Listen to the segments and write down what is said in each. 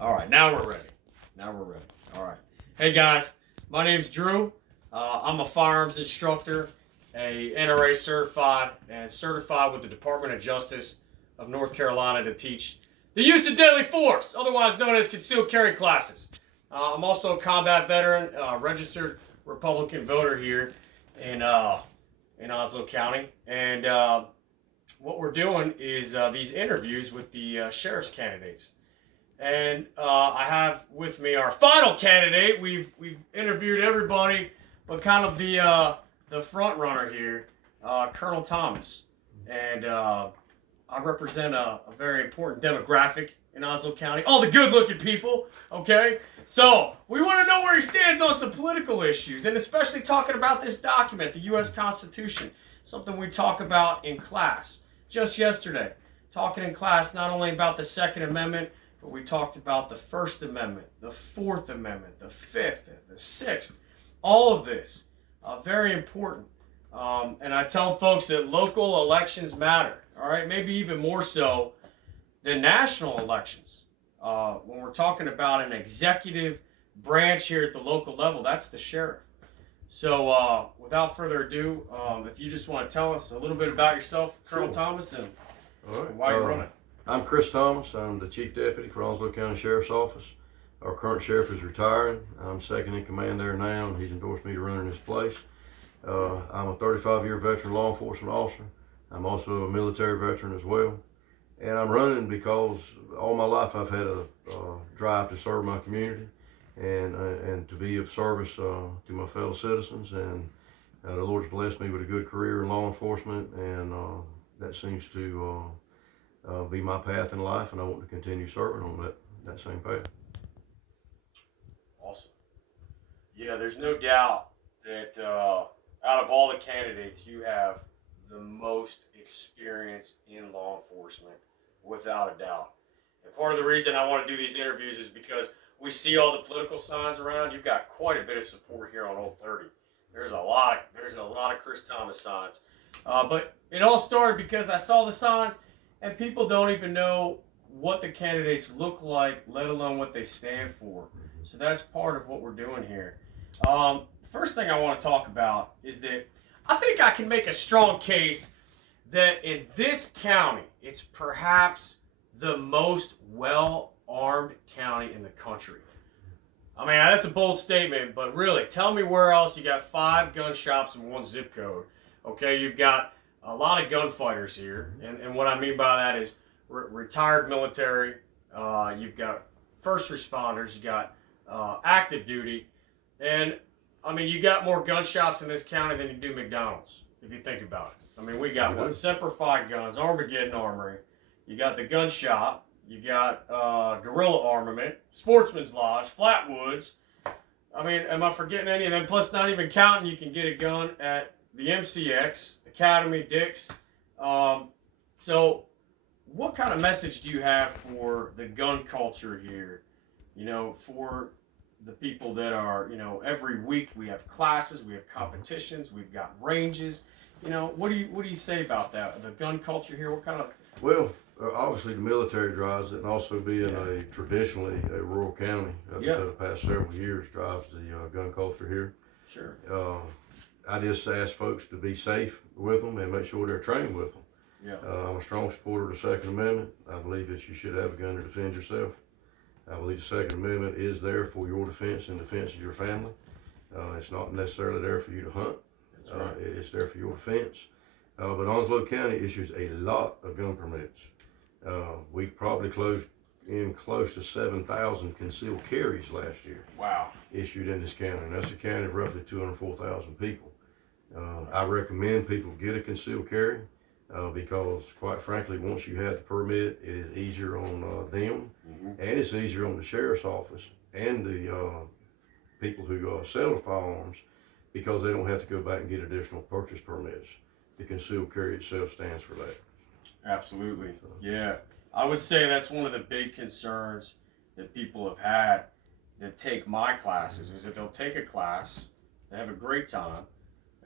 All right, now we're ready. All right. Hey guys, my name's Drew. I'm a firearms instructor, a NRA certified, and certified with the Department of Justice of North Carolina to teach the use of deadly force, otherwise known as concealed carry classes. I'm also a combat veteran, registered Republican voter here in Onslow County, and what we're doing is these interviews with the sheriff's candidates. And I have with me our final candidate. We've interviewed everybody, but kind of the front runner here, Colonel Thomas. And I represent a very important demographic in Onslow County. All the good-looking people, okay? So we want to know where he stands on some political issues, and especially talking about this document, the U.S. Constitution, something we talk about in class. Just yesterday, talking in class not only about the Second Amendment, but we talked about the First Amendment, the Fourth Amendment, the Fifth, the Sixth. All of this, very important. And I tell folks that local elections matter, all right? Maybe even more so than national elections. When we're talking about an executive branch here at the local level, that's the sheriff. So without further ado, if you just want to tell us a little bit about yourself, Colonel Thomas, and why you're running. I'm Chris Thomas. I'm the Chief Deputy for Onslow County Sheriff's Office. Our current sheriff is retiring. I'm second in command there now, and he's endorsed me to run in his place. I'm a 35-year veteran law enforcement officer. I'm also a military veteran as well. And I'm running because all my life I've had a drive to serve my community and to be of service to my fellow citizens. And the Lord's blessed me with a good career in law enforcement, and that seems to be my path in life, and I want to continue serving on that same path. Awesome. Yeah, there's no doubt that out of all the candidates, you have the most experience in law enforcement, without a doubt. And part of the reason I want to do these interviews is because we see all the political signs around. You've got quite a bit of support here on Old 30. There's a lot of Chris Thomas signs. But it all started because I saw the signs, and people don't even know what the candidates look like, let alone what they stand for. So that's part of what we're doing here. First thing I want to talk about is that I think I can make a strong case that in this county, it's perhaps the most well-armed county in the country. I mean, that's a bold statement, but really, tell me where else you got 5 gun shops in one zip code. Okay, you've got a lot of gunfighters here, and what I mean by that is retired military, you've got first responders, you got active duty, and I mean, you got more gun shops in this county than you do McDonald's, if you think about it. I mean, we got what? Semper Fi Guns, Armageddon Armory, you got the gun shop, you got Guerrilla Armament, Sportsman's Lodge, Flatwoods. I mean, am I forgetting any of them? Plus, not even counting, you can get a gun at the MCX, Academy, Dick's. So what kind of message do you have for the gun culture here? You know, for the people that are, you know, every week we have classes, we have competitions, we've got ranges. You know, what do you say about that? The gun culture here, what kind of... Well, obviously the military drives it, and also being traditionally a rural county up until the past several years drives the gun culture here. Sure. I just ask folks to be safe with them and make sure they're trained with them. Yeah. I'm a strong supporter of the Second Amendment. I believe that you should have a gun to defend yourself. I believe the Second Amendment is there for your defense and defense of your family. It's not necessarily there for you to hunt. That's right. It's there for your defense. But Onslow County issues a lot of gun permits. We probably closed in close to 7,000 concealed carries last year. Wow. Issued in this county, and that's a county of roughly 204,000 people. I recommend people get a concealed carry because, quite frankly, once you have the permit, it is easier on them, and it's easier on the sheriff's office and the people who sell the firearms because they don't have to go back and get additional purchase permits. The concealed carry itself stands for that. Absolutely. Yeah. I would say that's one of the big concerns that people have had that take my classes is that they'll take a class, they have a great time,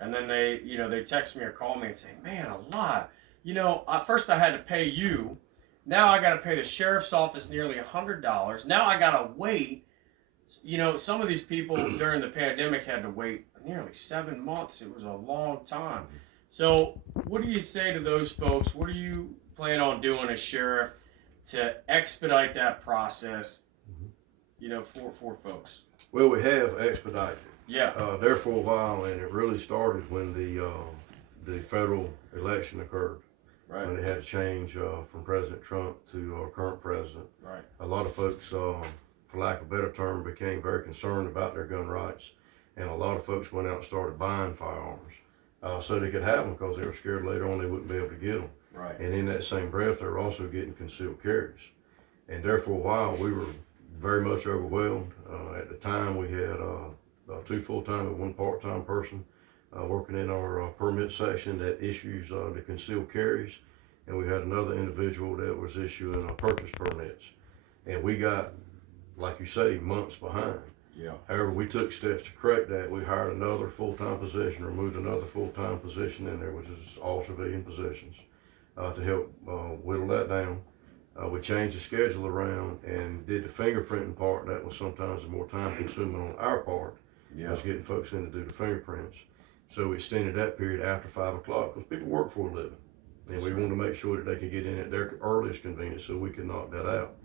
and then they text me or call me and say, man, a lot. First I had to pay you, Now I got to pay the sheriff's office nearly $100. Now I got to wait. You know, some of these people during the pandemic had to wait nearly 7 months. It was a long time. So, what do you say to those folks? What do you plan on doing as sheriff to expedite that process? You know, for folks. Well, we have Expedite. Yeah. There for a while, and it really started when the federal election occurred. Right. When they had to change from President Trump to our current president. Right. A lot of folks, for lack of a better term, became very concerned about their gun rights, and a lot of folks went out and started buying firearms so they could have them because they were scared later on they wouldn't be able to get them. Right. And in that same breath, they were also getting concealed carries. And there for a while, we were very much overwhelmed. At the time, we had 2 full-time and 1 part-time person working in our permit section that issues the concealed carries, and we had another individual that was issuing purchase permits. And we got, like you say, months behind. Yeah. However, we took steps to correct that. We hired another full-time position, removed another full-time position in there, which is all civilian positions, to help whittle that down. We changed the schedule around and did the fingerprinting part. That was sometimes the more time-consuming on our part. Yeah. Was getting folks in to do the fingerprints. So we extended that period after 5 o'clock because people work for a living. And we wanted to make sure that they could get in at their earliest convenience so we could knock that out.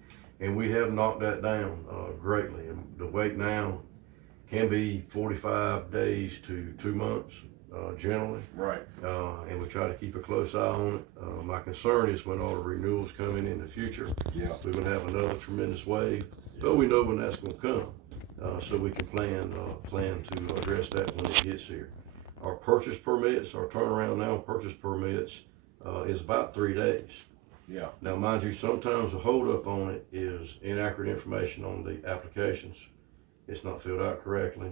And we have knocked that down greatly. And the wait now can be 45 days to 2 months generally. Right. And we try to keep a close eye on it. My concern is when all the renewals come in the future, we're going to have another tremendous wave. But we know when that's going to come. So we can plan to address that when it gets here. Our purchase permits, our turnaround now purchase permits is about 3 days. Yeah. Now, mind you, sometimes the holdup on it is inaccurate information on the applications. It's not filled out correctly,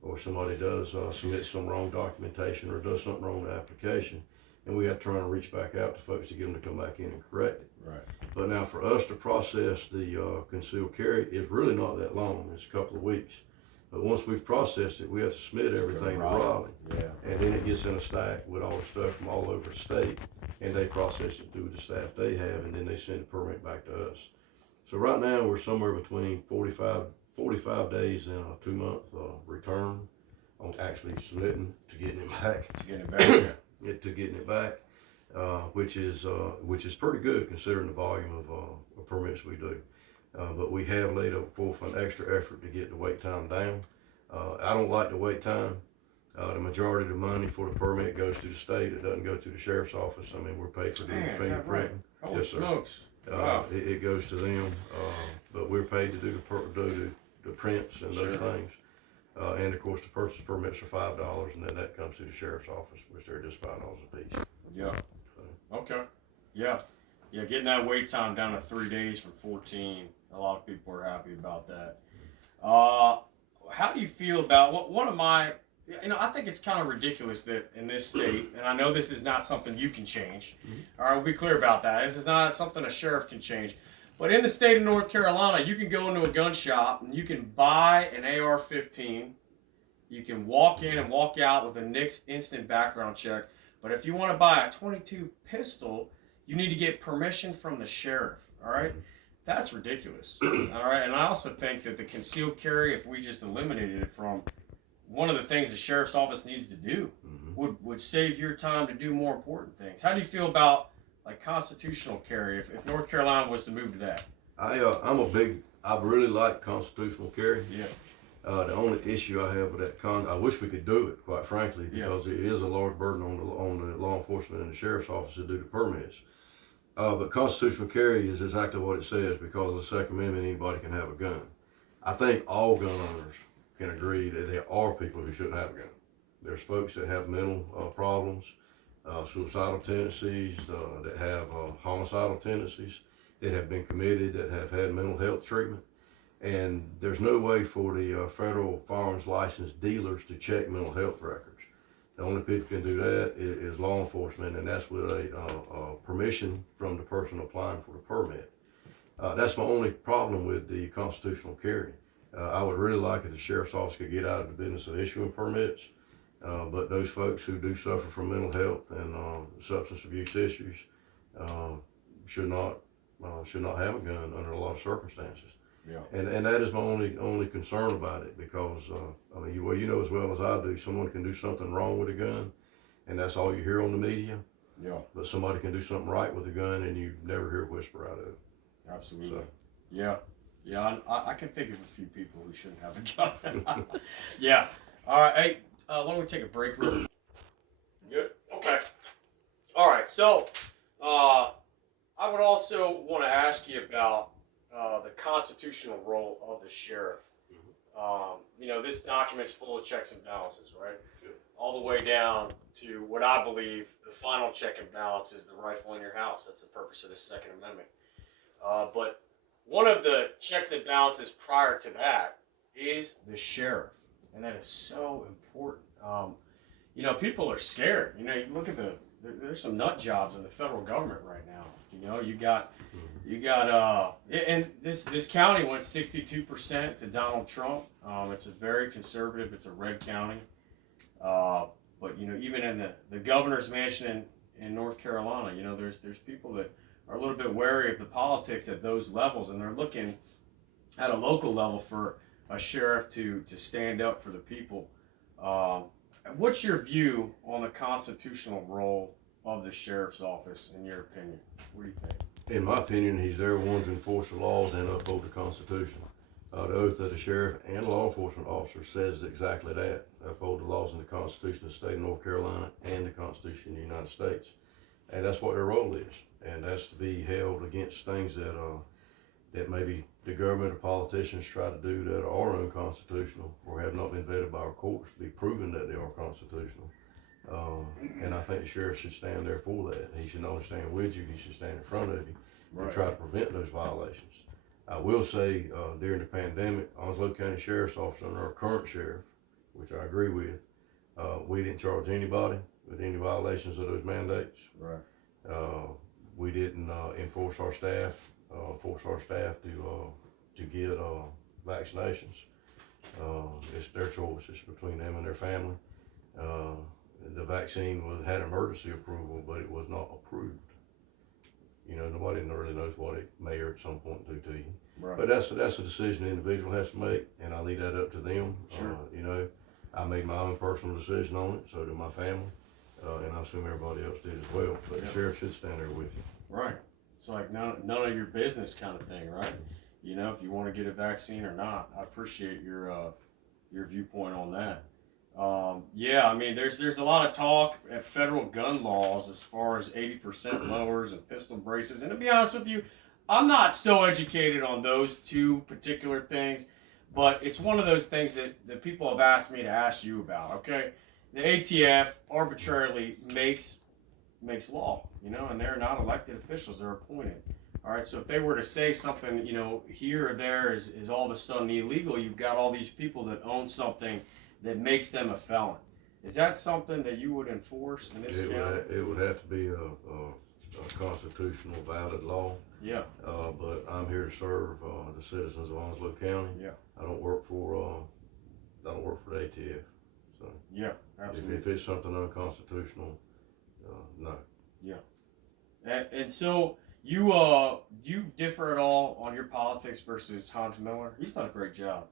or somebody does submit some wrong documentation or does something wrong with the application, and we have to try and reach back out to folks to get them to come back in and correct it. Right. But now for us to process the concealed carry is really not that long. It's a couple of weeks. But once we've processed it, we have to submit everything to Raleigh. Yeah. And then it gets in a stack with all the stuff from all over the state, and they process it through the staff they have, and then they send the permit back to us. So right now we're somewhere between 45 days and a 2-month return on actually submitting to getting it back. To get it back. Yeah. To getting it back, which is pretty good considering the volume of permits we do. But we have laid forth an extra effort to get the wait time down. I don't like the wait time. The majority of the money for the permit goes to the state. It doesn't go to the sheriff's office. I mean, we're paid for doing the fingerprinting. Right? Holy Yes, sir. smokes. Wow. It goes to them, but we're paid to do the prints and those things. And of course, the purchase permits are $5, and then that comes to the sheriff's office, which they're just $5 a piece. Yeah. Okay. Yeah. Yeah. Getting that wait time down to 3 days from 14. A lot of people are happy about that. How do you feel about one of my? I think it's kind of ridiculous that in this state, and I know this is not something you can change. All right, we'll be clear about that. This is not something a sheriff can change. But in the state of North Carolina, you can go into a gun shop and you can buy an AR-15. You can walk in and walk out with a NICS instant background check. But if you want to buy a .22 pistol, you need to get permission from the sheriff. All right? That's ridiculous. All right? And I also think that the concealed carry, if we just eliminated it from one of the things the sheriff's office needs to do, would save your time to do more important things. How do you feel about like constitutional carry if North Carolina was to move to that? I really like constitutional carry. Yeah. The only issue I have with that I wish we could do it, quite frankly, because it is a large burden on the law enforcement and the sheriff's office to do the permits. But constitutional carry is exactly what it says, because of the Second Amendment, anybody can have a gun. I think all gun owners can agree that there are people who shouldn't have a gun. There's folks that have mental problems, suicidal tendencies, that have homicidal tendencies, that have been committed, that have had mental health treatment. And there's no way for the federal firearms licensed dealers to check mental health records. The only people who can do that is law enforcement, and that's with a permission from the person applying for the permit. That's my only problem with the constitutional carry. I would really like if the sheriff's office could get out of the business of issuing permits, but those folks who do suffer from mental health and substance abuse issues should not should not have a gun under a lot of circumstances. Yeah. And that is my only concern about it, because I mean, you know as well as I do, someone can do something wrong with a gun, and that's all you hear on the media. Yeah. But somebody can do something right with a gun, and you never hear a whisper out of it. Absolutely. So. Yeah. Yeah. I can think of a few people who shouldn't have a gun. Yeah. All right. Hey, why don't we take a break real quick? Good. Okay. All right. So, I would also want to ask you about the constitutional role of the sheriff. You know, this document's full of checks and balances, right? Good. All the way down to what I believe the final check and balance is the rifle in your house. That's the purpose of the Second Amendment. But one of the checks and balances prior to that is the sheriff, and that is so important. You know, people are scared. You know, you look at there's some nut jobs in the federal government right now. You know, you got, and this county went 62% to Donald Trump. It's a very conservative. It's a red county. But you know, even in the governor's mansion in North Carolina, you know, there's people that are a little bit wary of the politics at those levels, and they're looking at a local level for a sheriff to stand up for the people. What's your view on the constitutional role of the sheriff's office, in your opinion? What do you think? In my opinion, he's there, one, to enforce the laws and uphold the Constitution. The oath of the sheriff and law enforcement officer says exactly that: uphold the laws and the Constitution of the state of North Carolina and the Constitution of the United States. And that's what their role is. And that's to be held against things that maybe the government or politicians try to do that are unconstitutional or have not been vetted by our courts to be proven that they are constitutional. And I think the sheriff should stand there for that. He should not only stand with you, he should stand in front of you and try to prevent those violations. I will say, during the pandemic, Onslow County Sheriff's Office, under our current sheriff, which I agree with, we didn't charge anybody with any violations of those mandates. Right. We didn't force our staff to get vaccinations. It's their choice. It's between them and their family. The vaccine had emergency approval, but it was not approved. You know, nobody really knows what it may or at some point do to you. Right. But that's a decision the individual has to make, and I leave that up to them. Sure. You know, I made my own personal decision on it, so did my family, and I assume everybody else did as well. But the sheriff should stand there with you. Right. It's like none of your business kind of thing, right? You know, if you want to get a vaccine or not. I appreciate your viewpoint on that. Yeah, I mean, there's a lot of talk at federal gun laws as far as 80% lowers and pistol braces. And to be honest with you, I'm not so educated on those two particular things, but it's one of those things that people have asked me to ask you about, okay? The ATF arbitrarily makes law, you know, and they're not elected officials, they're appointed. All right, so if they were to say something, you know, here or there is all of a sudden illegal, you've got all these people that own something that makes them a felon. Is that something that you would enforce in this county? It would have to be a constitutional valid law. Yeah. But I'm here to serve the citizens of Onslow County. Yeah. I don't work for the ATF. So yeah, absolutely. If it's something unconstitutional, no. Yeah. And so you differ at all on your politics versus Hans Miller? He's done a great job.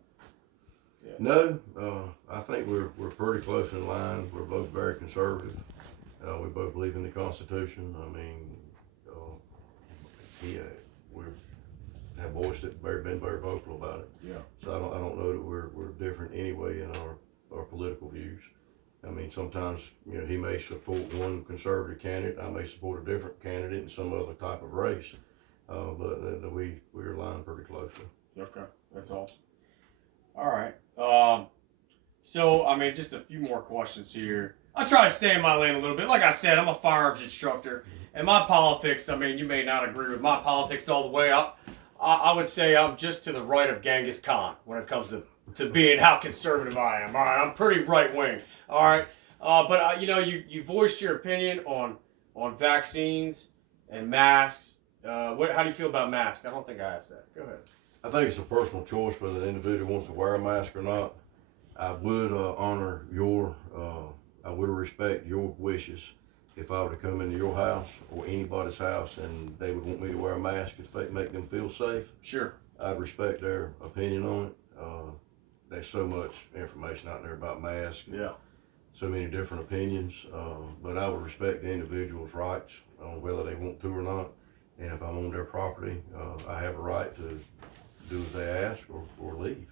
Yeah. No, I think we're pretty close in line. We're both very conservative. We both believe in the Constitution. I mean, we have voiced it, been very vocal about it. Yeah. So I don't know that we're different anyway in our political views. I mean, sometimes, you know, he may support one conservative candidate, I may support a different candidate in some other type of race, but we're aligned pretty closely. Okay, that's awesome. All right. So, I mean, just a few more questions here. I try to stay in my lane a little bit. Like I said, I'm a firearms instructor, and my politics, I mean, you may not agree with my politics all the way. I would say I'm just to the right of Genghis Khan when it comes to being how conservative I am. All right, I'm pretty right wing. All right, but you know, you voiced your opinion on vaccines and masks. How do you feel about masks? I don't think I asked that. Go ahead. I think it's a personal choice whether the individual wants to wear a mask or not. I would honor I would respect your wishes if I were to come into your house or anybody's house and they would want me to wear a mask if they make them feel safe, Sure. I'd respect their opinion on it. There's so much information out there about masks. Yeah. So many different opinions, but I would respect the individual's rights on whether they want to or not. And if I'm on their property, I have a right to do as they ask or leave.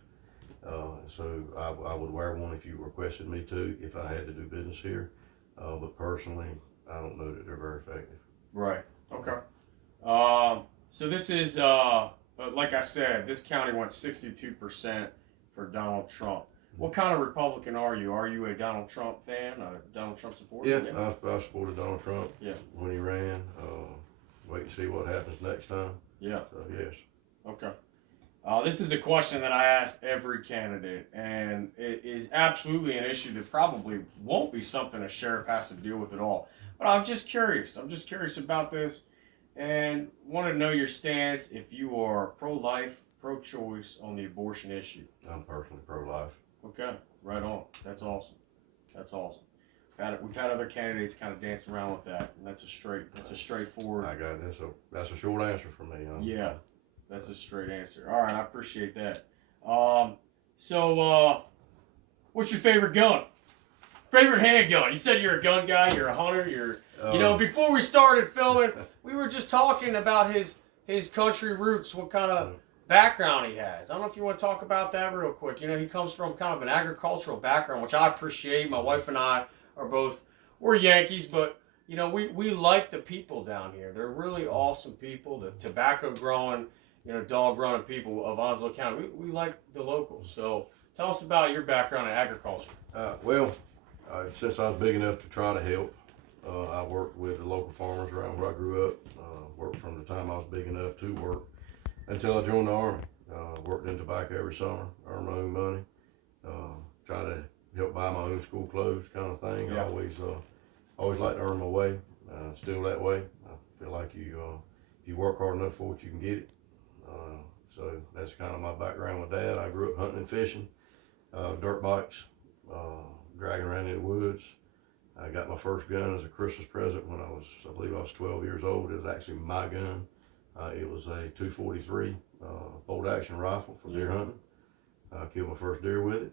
So I would wear one if you requested me to, if I had to do business here. But personally, I don't know that they're very effective. Right. Okay. So this is, like I said, this county went 62% for Donald Trump. What kind of Republican are you? Are you a Donald Trump fan, a Donald Trump supporter? Yeah, I supported Donald Trump when he ran. Wait and see what happens next time. Yeah. So, yes. Okay. This is a question that I ask every candidate, and it is absolutely an issue that probably won't be something a sheriff has to deal with at all. But I'm just curious. I'm just curious about this and want to know your stance if you are pro-life, pro-choice on the abortion issue. I'm personally pro-life. Okay, right on. That's awesome. That's awesome. We've had other candidates kind of dance around with that, and that's a straightforward. I got this. So that's a short answer for me. Yeah, that's a straight answer. All right, I appreciate that. So what's your favorite gun? Favorite handgun? You said you're a gun guy. You're a hunter. You know, before we started filming, we were just talking about his country roots. What kind of background he has. I don't know if you want to talk about that real quick. You know, he comes from kind of an agricultural background, which I appreciate. My wife and I are we're Yankees, but, you know, we like the people down here. They're really awesome people. The tobacco growing, you know, dog running people of Onslow County. We like the locals. So tell us about your background in agriculture. Since I was big enough to try to help, I worked with the local farmers around where I grew up. Worked from the time I was big enough to work until I joined the Army. Worked in tobacco every summer, earned my own money, try to help buy my own school clothes kind of thing. Yeah. I always like to earn my way, still that way. I feel like if you work hard enough for it, you can get it. So that's kind of my background with that. I grew up hunting and fishing, dirt bikes, dragging around in the woods. I got my first gun as a Christmas present when I believe I was 12 years old. It was actually my gun. It was a .243 bolt action rifle for deer hunting. I killed my first deer with it.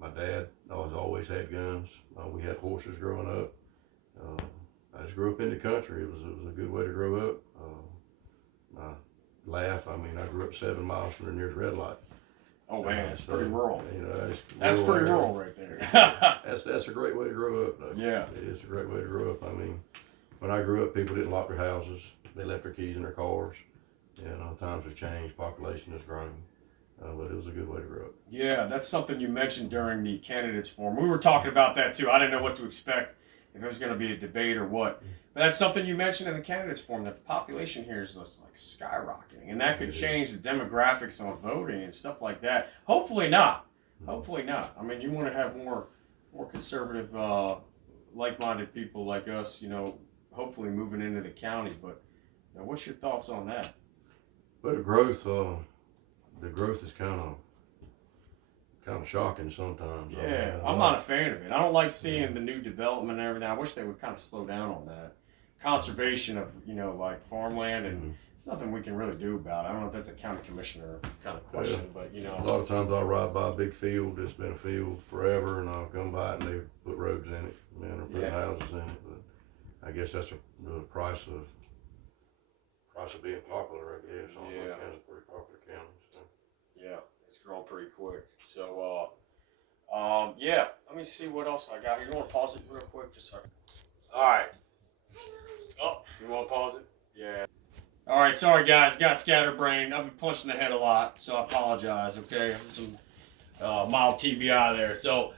My dad always had guns. We had horses growing up. I just grew up in the country. It was a good way to grow up. I grew up 7 miles from the nearest red light. Oh man, that's pretty rural. You know, that's pretty rural right there. That's a great way to grow up, though. Yeah. It is a great way to grow up. I mean, when I grew up, people didn't lock their houses. They left their keys in their cars. Times have changed, population has grown, but it was a good way to grow up. Yeah, that's something you mentioned during the candidates forum. We were talking about that too. I didn't know what to expect, if it was going to be a debate or what. But that's something you mentioned in the candidates forum, that the population here is just like skyrocketing, and that could change the demographics on voting and stuff like that. Hopefully not. Hopefully not. I mean, you want to have more conservative, like-minded people like us, you know, hopefully moving into the county. But you know, what's your thoughts on that? But the growth is kind of shocking sometimes. Yeah, I'm not a fan of it. I don't like seeing the new development and everything. I wish they would kind of slow down on that. Conservation of, you know, like farmland, and it's nothing we can really do about it. I don't know if that's a county commissioner kind of question, but you know. A lot of times I'll ride by a big field that's been a field forever, and I'll come by it and they put roads in it, and they're putting houses in it. But I guess that's the price of being popular, I guess. Onslow County's a pretty popular county. So. Yeah, it's growing pretty quick. So, let me see what else I got here. You want to pause it real quick? Just a second. All right. Oh, you want to pause it? Yeah. All right, sorry guys, got scatterbrained. I've been punching the head a lot, so I apologize, okay? Some mild TBI there. So,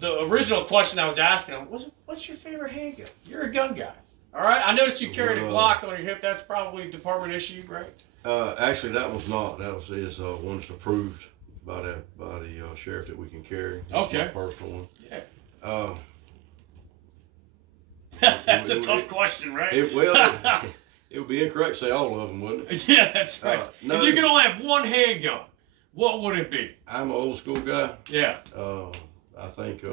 the original question I was asking him was, what's your favorite handgun? You're a gun guy. All right, I noticed you carried a Glock on your hip. That's probably a department issue, right? Actually, that was not. That was his one that's approved by the sheriff that we can carry. It's my personal one. Yeah. That's a tough question, right? It would be incorrect to say all of them, wouldn't it? Yeah, that's right. No, if you could only have one handgun, what would it be? I'm an old school guy. Yeah. I think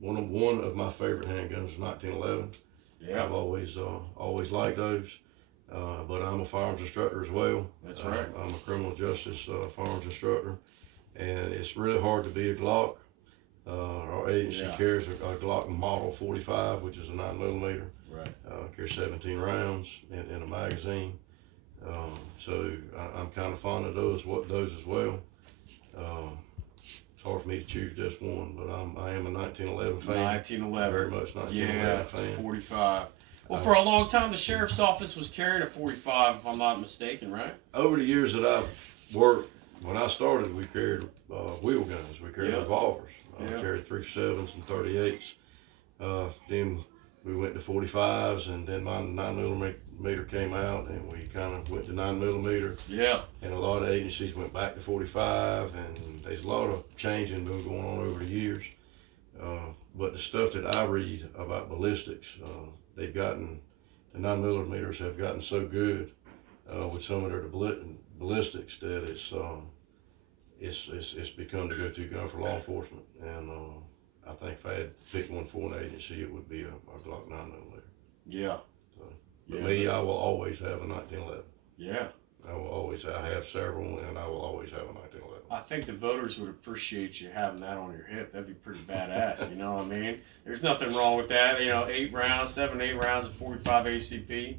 one of my favorite handguns is 1911. Yeah. I've always liked those. But I'm a firearms instructor as well. That's right. I'm a criminal justice firearms instructor, and it's really hard to beat a Glock. Our agency carries a Glock Model 45, which is a 9mm. Right. Carries 17 rounds in a magazine. So I'm kind of fond of those as well. It's hard for me to choose just one, but I am a 1911 fan. 1911. Very much 1911 fan. 45. Well, for a long time, the sheriff's office was carrying a 45, if I'm not mistaken, right? Over the years that I've worked, when I started, we carried wheel guns. We carried revolvers. Carried 357s and 38s. Then we went to 45s, and then my 9mm came out, and we kind of went to 9mm. Yeah. And a lot of agencies went back to 45, and there's a lot of changing been going on over the years. But the stuff that I read about ballistics, the 9mm have gotten so good with some of their ballistics that it's become the go-to gun for law enforcement. And I think if I had to pick one for an agency, it would be a Glock 9mm. Yeah. So, but me, I will always have a 1911. Yeah. I have several, and I will always have a 1911. I think the voters would appreciate you having that on your hip. That'd be pretty badass, you know what I mean? There's nothing wrong with that. You know, 8 rounds of 45 ACP.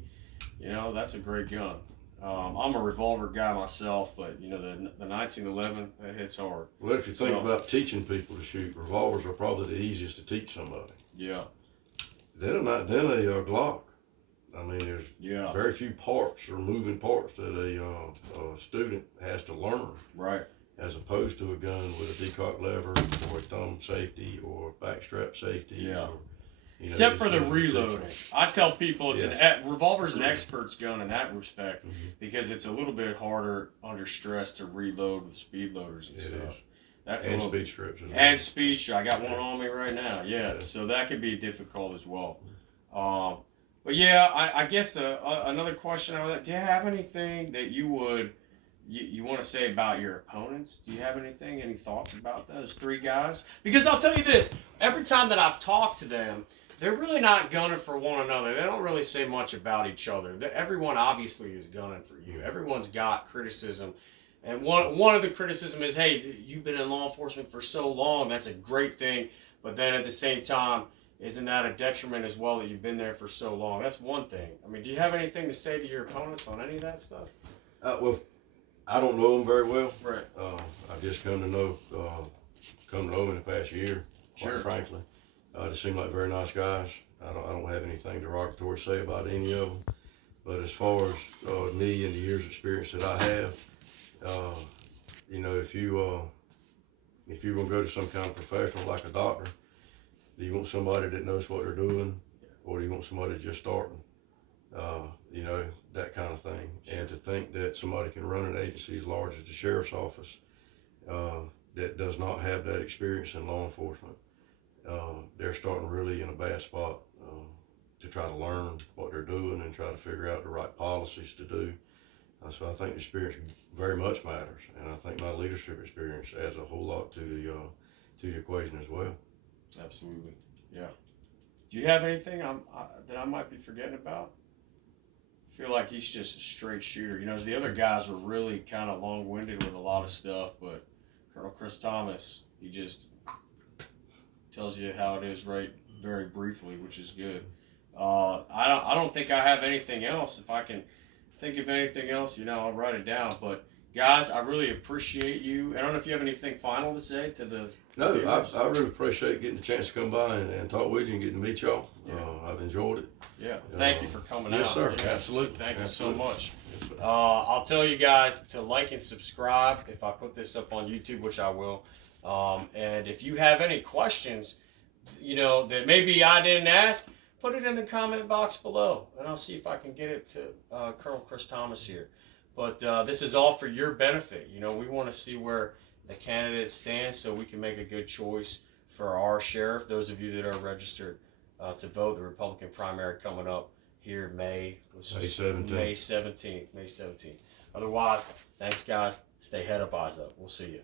You know, that's a great gun. I'm a revolver guy myself, but, you know, the 1911, that hits hard. Well, if you think about teaching people to shoot, revolvers are probably the easiest to teach somebody. Yeah. Then a Glock. I mean, there's very few parts or moving parts that a student has to learn. Right. As opposed to a gun with a decock lever or a thumb safety or backstrap safety. Yeah. Or, except for the reloading. I tell people revolver's an expert's gun in that respect because it's a little bit harder under stress to reload with speed loaders and stuff. That's and speed strips as well. And speed strips. I got one on me right now. Yeah. So that could be difficult as well. But yeah, I guess another question I would. Do you have anything that you would you want to say about your opponents? Do you have any thoughts about those 3 guys? Because I'll tell you this: every time that I've talked to them, they're really not gunning for one another. They don't really say much about each other. Everyone obviously is gunning for you. Everyone's got criticism. And one of the criticism is, hey, you've been in law enforcement for so long. That's a great thing. But then at the same time, isn't that a detriment as well that you've been there for so long? That's one thing. I mean, do you have anything to say to your opponents on any of that stuff? Well, I don't know them very well. Right. I've just come to know them in the past year, quite frankly. They seem like very nice guys. I don't have anything derogatory to say about any of them. But as far as me and the years of experience that I have, you know, if you're gonna go to some kind of professional like a doctor, do you want somebody that knows what they're doing, or do you want somebody just starting? You know, that kind of thing. And to think that somebody can run an agency as large as the sheriff's office that does not have that experience in law enforcement, they're starting really in a bad spot to try to learn what they're doing and try to figure out the right policies to do. So I think the experience very much matters, and I think my leadership experience adds a whole lot to the equation as well. Absolutely, yeah. Do you have anything that I might be forgetting about? I feel like he's just a straight shooter. You know, the other guys were really kind of long-winded with a lot of stuff, but Col Chris Thomas, he just tells you how it is right very briefly, which is good. I don't think I have anything else. If I can think of anything else, you know, I'll write it down. But guys, I really appreciate you. I don't know if you have anything final to say to the viewers. I really appreciate getting the chance to come by and talk with you and getting to meet y'all. Yeah. I've enjoyed it. Yeah, thank you for coming out. Yes, sir. Yeah. Absolutely. Thank you Absolutely. so much. Yes, sir. I'll tell you guys to like and subscribe if I put this up on YouTube, which I will. And if you have any questions, you know, that maybe I didn't ask, put it in the comment box below, and I'll see if I can get it to Col Chris Thomas here. But this is all for your benefit. You know, we want to see where the candidates stand so we can make a good choice for our sheriff. Those of you that are registered to vote, the Republican primary coming up here May 17th. Otherwise, thanks guys. Stay head up, eyes up. We'll see you.